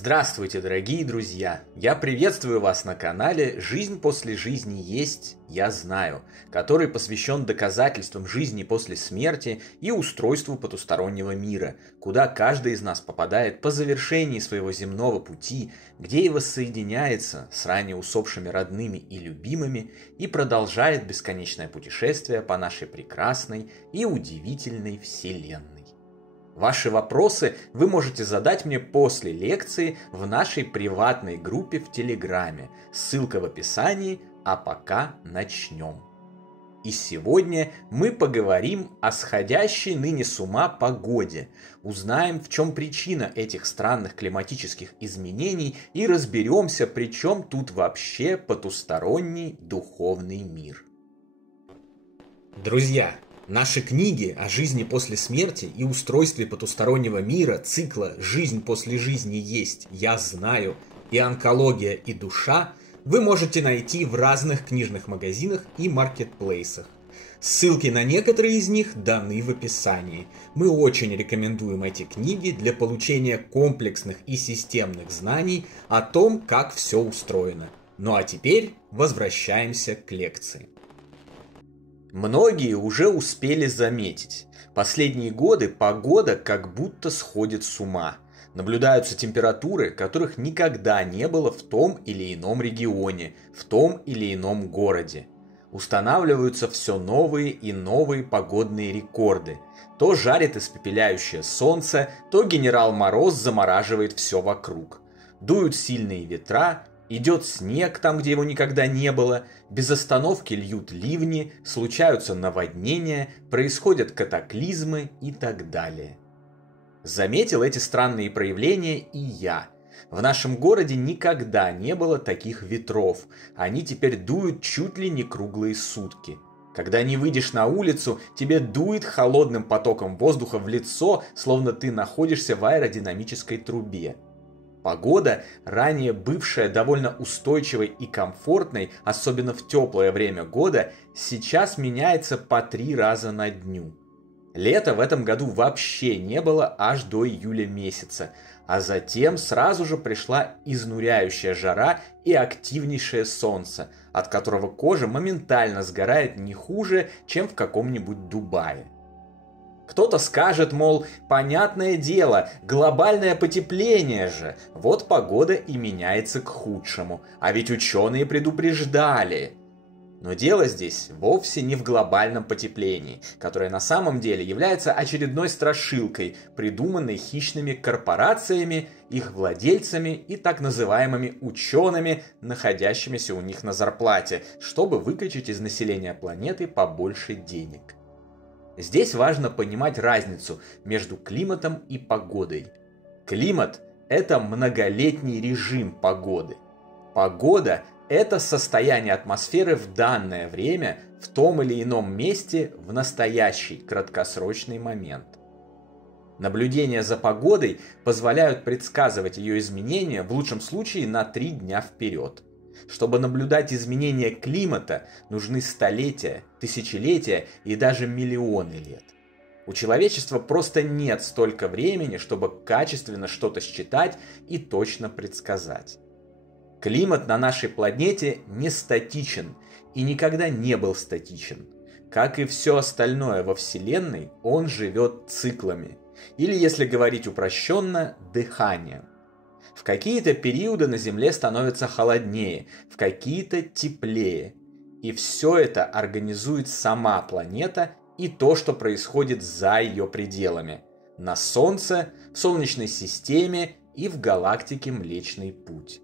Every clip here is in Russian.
Здравствуйте, дорогие друзья! Я приветствую вас на канале «Жизнь после жизни есть, я знаю», который посвящен доказательствам жизни после смерти и устройству потустороннего мира, куда каждый из нас попадает по завершении своего земного пути, где и воссоединяется с ранее усопшими родными и любимыми и продолжает бесконечное путешествие по нашей прекрасной и удивительной Вселенной. Ваши вопросы вы можете задать мне после лекции в нашей приватной группе в Телеграме. Ссылка в описании, а пока начнем. И сегодня мы поговорим о сходящей ныне с ума погоде, узнаем, в чем причина этих странных климатических изменений и разберемся, при чем тут вообще потусторонний духовный мир. Друзья! Наши книги о жизни после смерти и устройстве потустороннего мира, цикла «Жизнь после жизни есть, я знаю» и «Онкология и душа» вы можете найти в разных книжных магазинах и маркетплейсах. Ссылки на некоторые из них даны в описании. Мы очень рекомендуем эти книги для получения комплексных и системных знаний о том, как все устроено. Ну а теперь возвращаемся к лекции. Многие уже успели заметить, последние годы погода как будто сходит с ума. Наблюдаются температуры, которых никогда не было в том или ином регионе, в том или ином городе. Устанавливаются все новые и новые погодные рекорды. То жарит испепеляющее солнце, то генерал Мороз замораживает все вокруг. Дуют сильные ветра, идет снег там, где его никогда не было, без остановки льют ливни, случаются наводнения, происходят катаклизмы и так далее. Заметил эти странные проявления и я. В нашем городе никогда не было таких ветров, они теперь дуют чуть ли не круглые сутки. Когда не выйдешь на улицу, тебе дует холодным потоком воздуха в лицо, словно ты находишься в аэродинамической трубе. Погода, ранее бывшая довольно устойчивой и комфортной, особенно в теплое время года, сейчас меняется по 3 раза на дню. Лета в этом году вообще не было аж до июля месяца, а затем сразу же пришла изнуряющая жара и активнейшее солнце, от которого кожа моментально сгорает не хуже, чем в каком-нибудь Дубае. Кто-то скажет, мол, понятное дело, глобальное потепление же, вот погода и меняется к худшему, а ведь ученые предупреждали. Но дело здесь вовсе не в глобальном потеплении, которое на самом деле является очередной страшилкой, придуманной хищными корпорациями, их владельцами и так называемыми учеными, находящимися у них на зарплате, чтобы выкачать из населения планеты побольше денег. Здесь важно понимать разницу между климатом и погодой. Климат – это многолетний режим погоды. Погода – это состояние атмосферы в данное время, в том или ином месте, в настоящий краткосрочный момент. Наблюдения за погодой позволяют предсказывать ее изменения в лучшем случае на 3 дня вперед. Чтобы наблюдать изменения климата, нужны столетия, тысячелетия и даже миллионы лет. У человечества просто нет столько времени, чтобы качественно что-то считать и точно предсказать. Климат на нашей планете не статичен и никогда не был статичен. Как и все остальное во Вселенной, он живет циклами, или, если говорить упрощенно, дыханием. В какие-то периоды на Земле становится холоднее, в какие-то теплее. И все это организует сама планета и то, что происходит за ее пределами. На Солнце, в Солнечной системе и в галактике Млечный Путь.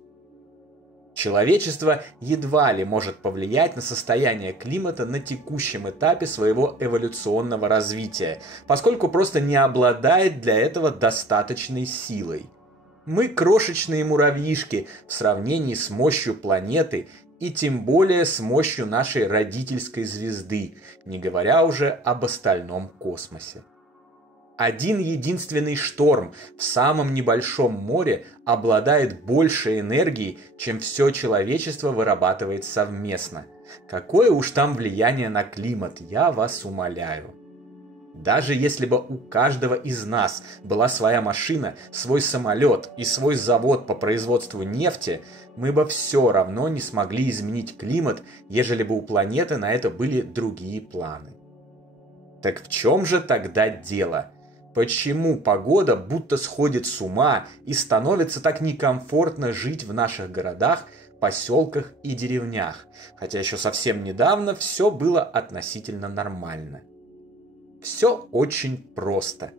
Человечество едва ли может повлиять на состояние климата на текущем этапе своего эволюционного развития, поскольку просто не обладает для этого достаточной силой. Мы крошечные муравьишки в сравнении с мощью планеты и тем более с мощью нашей родительской звезды, не говоря уже об остальном космосе. Один единственный шторм в самом небольшом море обладает большей энергией, чем все человечество вырабатывает совместно. Какое уж там влияние на климат, я вас умоляю. Даже если бы у каждого из нас была своя машина, свой самолет и свой завод по производству нефти, мы бы все равно не смогли изменить климат, ежели бы у планеты на это были другие планы. Так в чем же тогда дело? Почему погода будто сходит с ума и становится так некомфортно жить в наших городах, поселках и деревнях, хотя еще совсем недавно все было относительно нормально? Все очень просто.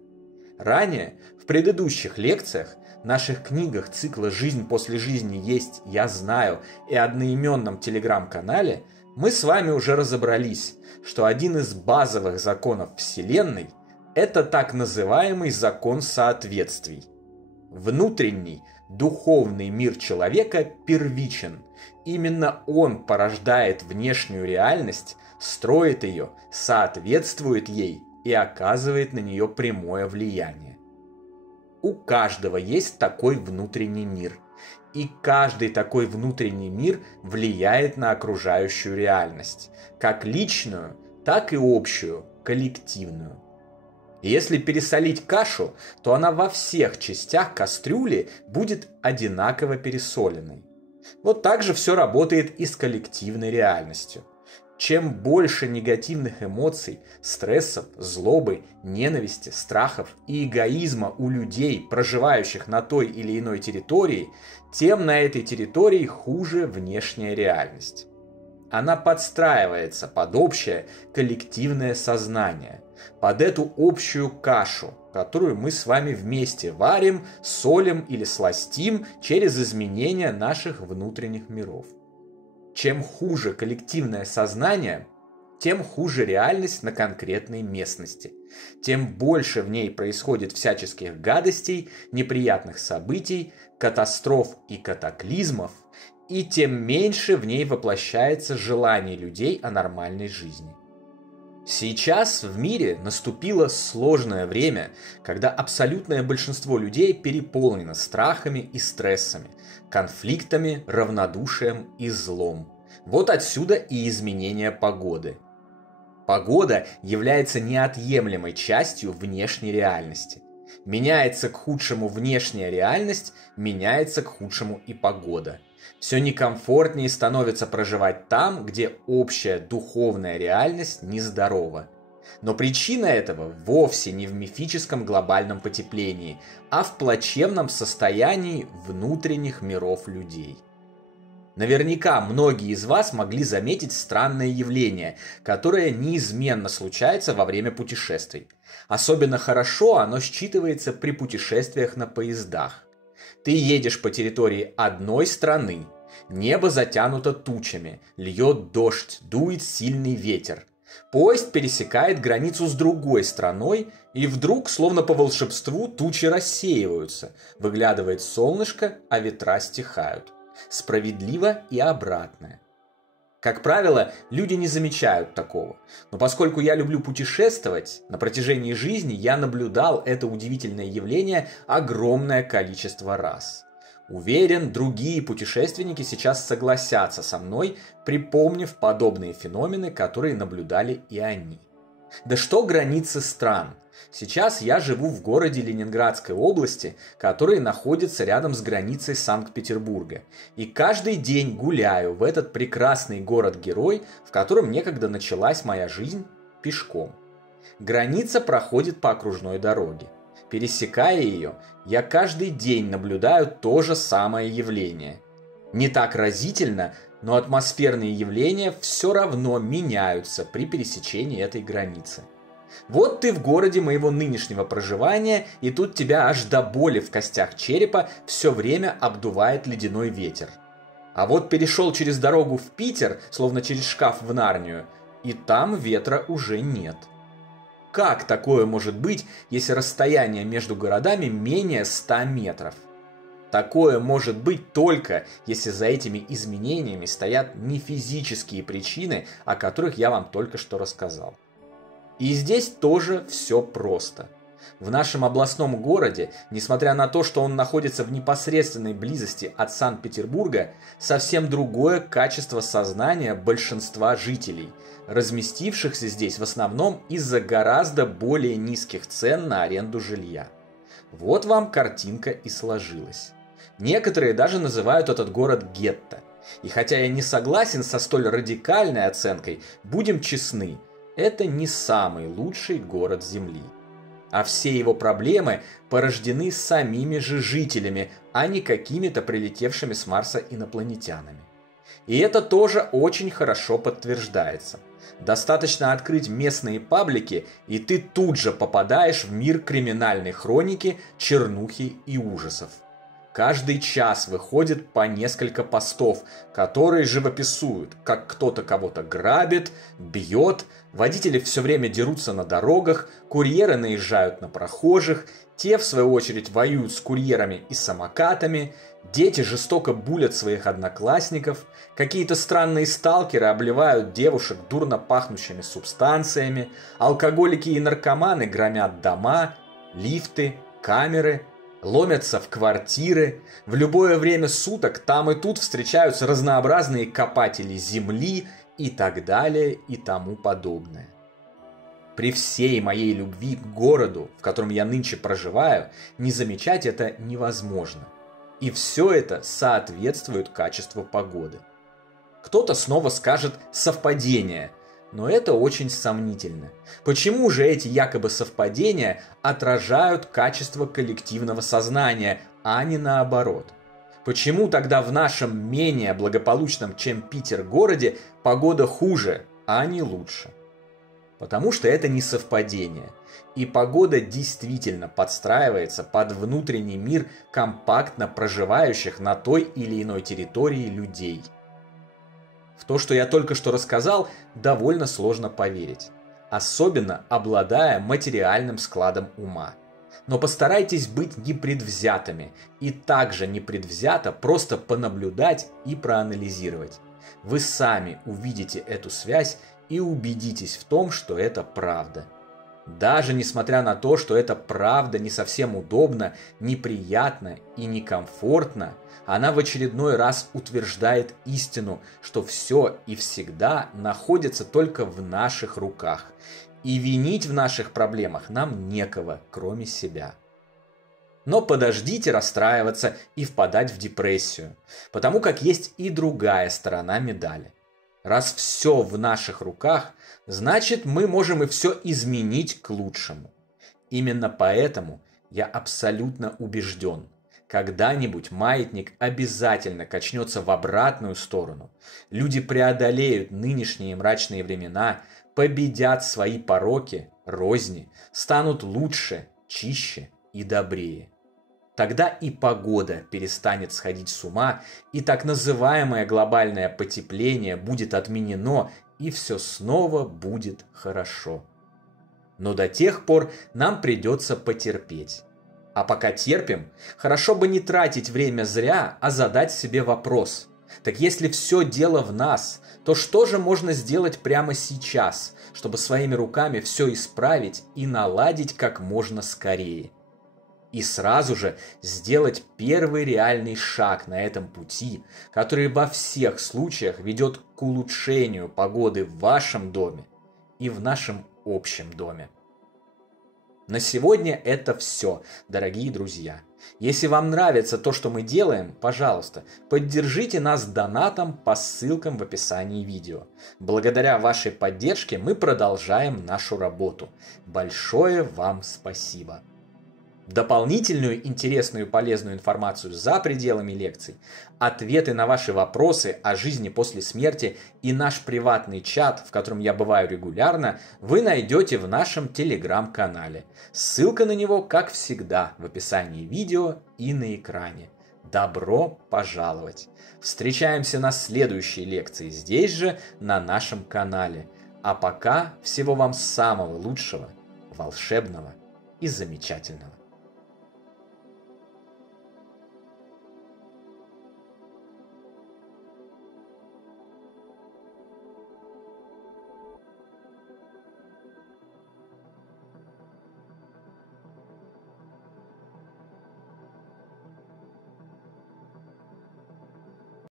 Ранее, в предыдущих лекциях, наших книгах цикла «Жизнь после жизни есть, я знаю» и одноименном телеграм-канале мы с вами уже разобрались, что один из базовых законов Вселенной – это так называемый закон соответствий. Внутренний, духовный мир человека первичен. Именно он порождает внешнюю реальность, строит ее, соответствует ей и оказывает на нее прямое влияние. У каждого есть такой внутренний мир, и каждый такой внутренний мир влияет на окружающую реальность, как личную, так и общую, коллективную. И если пересолить кашу, то она во всех частях кастрюли будет одинаково пересоленной. Вот так же все работает и с коллективной реальностью. Чем больше негативных эмоций, стрессов, злобы, ненависти, страхов и эгоизма у людей, проживающих на той или иной территории, тем на этой территории хуже внешняя реальность. Она подстраивается под общее коллективное сознание, под эту общую кашу, которую мы с вами вместе варим, солим или сластим через изменения наших внутренних миров. Чем хуже коллективное сознание, тем хуже реальность на конкретной местности. Тем больше в ней происходит всяческих гадостей, неприятных событий, катастроф и катаклизмов, и тем меньше в ней воплощается желание людей о нормальной жизни. Сейчас в мире наступило сложное время, когда абсолютное большинство людей переполнено страхами и стрессами, конфликтами, равнодушием и злом. Вот отсюда и изменение погоды. Погода является неотъемлемой частью внешней реальности. Меняется к худшему внешняя реальность, меняется к худшему и погода. Все некомфортнее становится проживать там, где общая духовная реальность нездорова. Но причина этого вовсе не в мифическом глобальном потеплении, а в плачевном состоянии внутренних миров людей. Наверняка многие из вас могли заметить странное явление, которое неизменно случается во время путешествий. Особенно хорошо оно считывается при путешествиях на поездах. Ты едешь по территории одной страны, небо затянуто тучами, льет дождь, дует сильный ветер. Поезд пересекает границу с другой страной, и вдруг, словно по волшебству, тучи рассеиваются, выглядывает солнышко, а ветра стихают. Справедливо и обратное. Как правило, люди не замечают такого. Но поскольку я люблю путешествовать, на протяжении жизни я наблюдал это удивительное явление огромное количество раз. Уверен, другие путешественники сейчас согласятся со мной, припомнив подобные феномены, которые наблюдали и они. Да что границы стран? Сейчас я живу в городе Ленинградской области, который находится рядом с границей Санкт-Петербурга. И каждый день гуляю в этот прекрасный город-герой, в котором некогда началась моя жизнь, пешком. Граница проходит по окружной дороге. Пересекая ее, я каждый день наблюдаю то же самое явление. Не так разительно, но атмосферные явления все равно меняются при пересечении этой границы. Вот ты в городе моего нынешнего проживания, и тут тебя аж до боли в костях черепа все время обдувает ледяной ветер. А вот перешел через дорогу в Питер, словно через шкаф в Нарнию, и там ветра уже нет. Как такое может быть, если расстояние между городами менее 100 метров? Такое может быть только, если за этими изменениями стоят не физические причины, о которых я вам только что рассказал. И здесь тоже все просто. В нашем областном городе, несмотря на то, что он находится в непосредственной близости от Санкт-Петербурга, совсем другое качество сознания большинства жителей, разместившихся здесь в основном из-за гораздо более низких цен на аренду жилья. Вот вам картинка и сложилась. Некоторые даже называют этот город гетто. И хотя я не согласен со столь радикальной оценкой, будем честны, это не самый лучший город Земли. А все его проблемы порождены самими же жителями, а не какими-то прилетевшими с Марса инопланетянами. И это тоже очень хорошо подтверждается. Достаточно открыть местные паблики, и ты тут же попадаешь в мир криминальной хроники, чернухи и ужасов. Каждый час выходит по несколько постов, которые живописуют, как кто-то кого-то грабит, бьет, водители все время дерутся на дорогах, курьеры наезжают на прохожих, те в свою очередь воюют с курьерами и самокатами, дети жестоко булят своих одноклассников, какие-то странные сталкеры обливают девушек дурно пахнущими субстанциями, алкоголики и наркоманы громят дома, лифты, камеры, ломятся в квартиры, в любое время суток там и тут встречаются разнообразные копатели земли и так далее и тому подобное. При всей моей любви к городу, в котором я нынче проживаю, не замечать это невозможно. И все это соответствует качеству погоды. Кто-то снова скажет «совпадение», но это очень сомнительно. Почему же эти якобы совпадения отражают качество коллективного сознания, а не наоборот? Почему тогда в нашем менее благополучном, чем Питер, городе погода хуже, а не лучше? Потому что это не совпадение. И погода действительно подстраивается под внутренний мир компактно проживающих на той или иной территории людей. В то, что я только что рассказал, довольно сложно поверить, особенно обладая материальным складом ума. Но постарайтесь быть непредвзятыми и также непредвзято просто понаблюдать и проанализировать. Вы сами увидите эту связь и убедитесь в том, что это правда. Даже несмотря на то, что это правда не совсем удобно, неприятно и некомфортно, она в очередной раз утверждает истину, что все и всегда находится только в наших руках. И винить в наших проблемах нам некого, кроме себя. Но подождите расстраиваться и впадать в депрессию, потому как есть и другая сторона медали. Раз все в наших руках, значит мы можем и все изменить к лучшему. Именно поэтому я абсолютно убежден, когда-нибудь маятник обязательно качнется в обратную сторону. Люди преодолеют нынешние мрачные времена, победят свои пороки, розни, станут лучше, чище и добрее. Тогда и погода перестанет сходить с ума, и так называемое глобальное потепление будет отменено, и все снова будет хорошо. Но до тех пор нам придется потерпеть. А пока терпим, хорошо бы не тратить время зря, а задать себе вопрос. Так если все дело в нас, то что же можно сделать прямо сейчас, чтобы своими руками все исправить и наладить как можно скорее? И сразу же сделать первый реальный шаг на этом пути, который во всех случаях ведет к улучшению погоды в вашем доме и в нашем общем доме. На сегодня это все, дорогие друзья. Если вам нравится то, что мы делаем, пожалуйста, поддержите нас донатом по ссылкам в описании видео. Благодаря вашей поддержке мы продолжаем нашу работу. Большое вам спасибо. Дополнительную интересную и полезную информацию за пределами лекций, ответы на ваши вопросы о жизни после смерти и наш приватный чат, в котором я бываю регулярно, вы найдете в нашем телеграм-канале. Ссылка на него, как всегда, в описании видео и на экране. Добро пожаловать! Встречаемся на следующей лекции здесь же, на нашем канале. А пока всего вам самого лучшего, волшебного и замечательного.